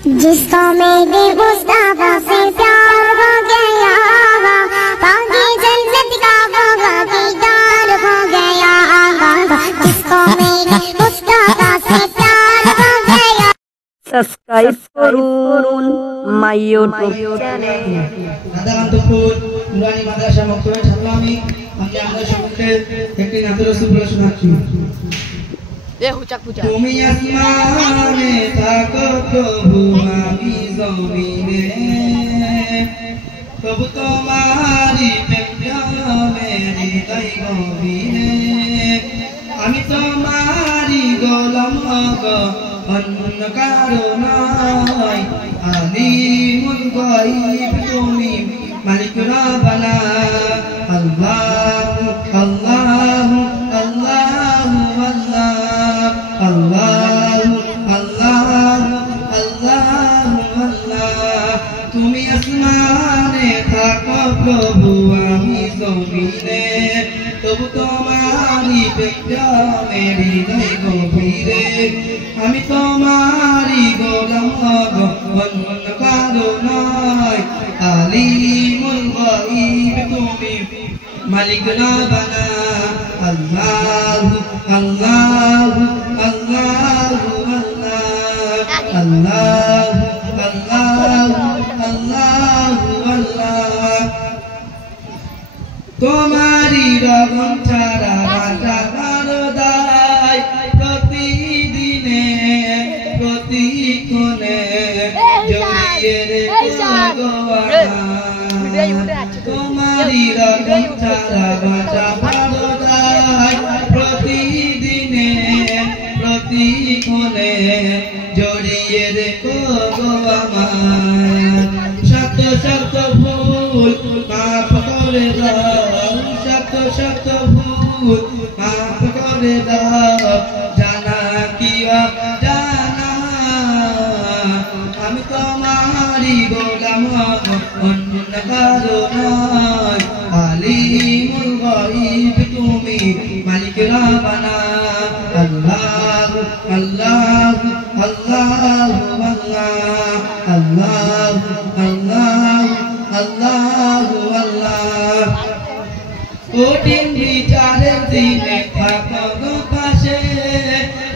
जिसको मेरे मुस्तफा से प्यार हो गया, बाकी जन्नत का वो भागीदार हो गया। जिसको मेरे मुस्तफा से प्यार हो गया। সাবস্ক্রাইব করুন মাই ইউটিউব চ্যানেল। রাধাকান্তপুর নুরানি মাদ্রাসা মক্তবের ছাত্র আমি আমাদের সম্মুখে একটি নাতের রসুল শোনাচ্ছি। তুমি আসমানে থাকো প্রভু আমি জমিনে, প্রভু তোমারি প্রেমে হৃদয় গভীরে, আমি তোমারি গোলাম গো অন্য কারো নয়। আলিমুল গায়ব তুমি মালিক রব্বানা। আল্লাহু আল্লাহু আল্লাহু আল্লাহ, আল্লাহু আল্লাহু আল্লাহু আল্লাহ। তুমি আসমানে থাকো প্রভু আমি জমিনে, তবু তোমারি প্রেমে হৃদয় গভীরে, আমি তোমারি গোলাম গো অন্য কারো নয়। আলিমুল গায়ব তুমি মালিক রব্বানা। আল্লাহু আল্লাহু আল্লাহু আল্লাহ, আল্লাহু আল্লাহু আল্লাহু আল্লাহ। তোমারি রহম ছাড়া বাঁচা কারো দায়, প্রতিদিনে প্রতিক্ষণে জড়িয়ে রেখো গো আমায়। তোমারি রহম ছাড়া বাঁচা কারো দায়, প্রতিদিনে প্রতিক্ষণে জড়িয়ে রেখো গো আমায়। শত শত ভুল মাফ করে দাও, শত শত ভুল মাফ করে দাও, জানা কি জানা আমি তোমারি গোলাম অন্য কারো নয়। আলিমুল গায়ব তুমি মালিক রব্বানা। আল্লাহু আল্লাহু আল্লাহু আল্লাহ, আল্লাহু আল্লাহু আল্লাহু আল্লাহ। কঠিন বিচারের দিনে থাকো গো পাশে,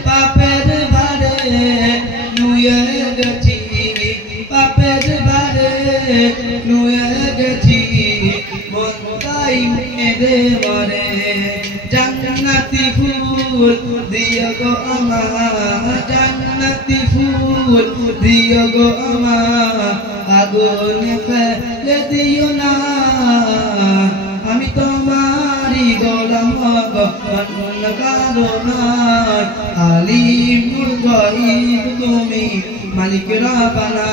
পাপের ভারে নুয়ে গেছি, পাপের ভারে নুয়ে গেছি, মন তাই মেরে মরে। জান্নাতি ফুল দিও গো আমার, জান্নাতি ফুল দিও গো আমার, আগুনে ফেলে দিও না, আমি তোমারি গোলাম গো অন্য কারো নয়। আলিমুল গায়ব তুমি মালিক রব্বানা।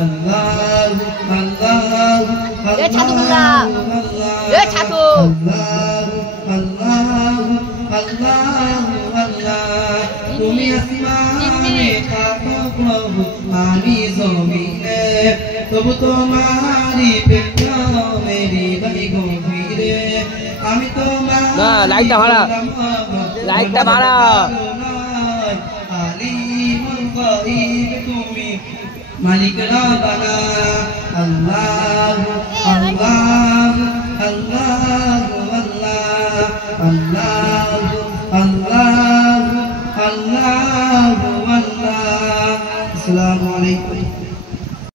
আল্লাহু আল্লাহু আল্লাহু আল্লাহু আল্লাহু আল্লাহ। তুমি আসমানে থাকো প্রভু আমি জমিনে, তবু তোমারি প্রেমে হৃদয় গভীরে, আমি তোমার লাইটটা ভাড়া আলিমুল গায়ব তুমি মালিক রব্বানা। আল্লাহু আল্লাহু আল্লাহু আল্লাহু আল্লাহু আল্লাহু আল্লাহ। আসসালামু আলাইকুম।